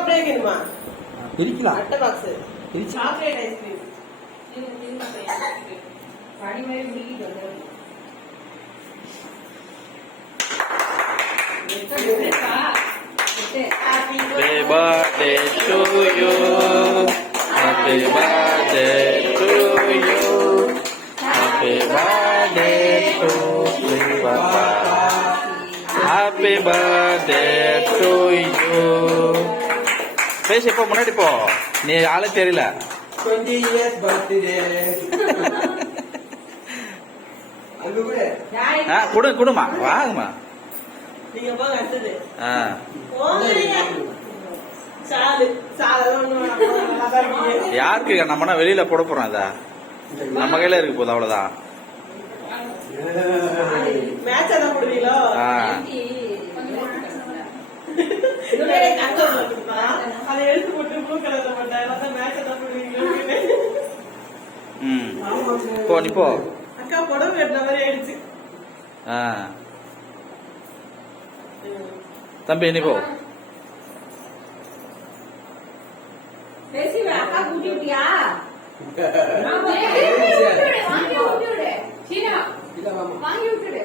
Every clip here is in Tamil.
அப்படியே கேணுமா பிரிக்கலாம். அட்டை பாக்ஸ் பிரிச்சு சாக்லேட் ஐஸ்கிரீம் படி மாதிரி முடிக்கிட்டு வந்து Happy birthday to you. Happy birthday to you. Happy birthday to Papa. Happy birthday to you. பேசு இப்போ முன்னாடி போ. நீ ஆளே தெரியல. 20 years birthday. அங்க கூட குடுமா வாங்கம்மா. நீங்க போங்க அடுத்தது யாருக்கு நம்மனா வெளியில போட போறோம் அத நம்ம கையில இருக்கு போது அவ்வளவுதான். போ நீ போ. அக்கா புடவை கட்டின மாதிரி ஆயிடுச்சு. தம்பி நீ போ. அக்கா கூட்டி விட்டியா வாங்கி விட்டுடு.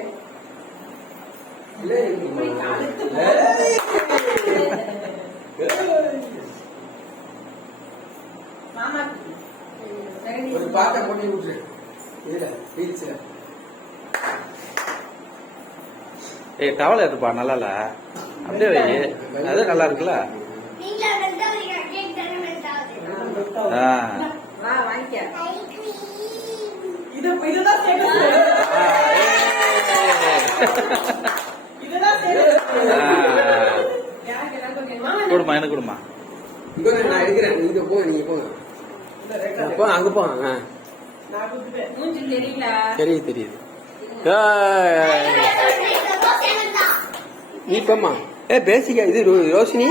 மாமா ஒரு பாட்டை போட்டு விட்டுரு. ஏய் டவல் எடுப்பா நல்லா இல்ல அப்படியே வை. அது நல்லா இருக்குல்ல. கொடுமா எனக்கு கொடுமா. நான் எடுக்கிறேன். நீங்க போங்க நீங்க போங்க அங்க போங்க. தெரியுது தெரியுது. நீ போமா. பேசிக்கா இது ரோஷினி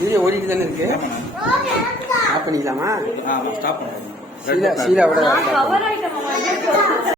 வீடியோ ஓடிட்டு தானே இருக்கு. ஸ்டாப் பண்ணிக்கலாமா? ஸ்டாப் பண்ணுங்க. சீலா விட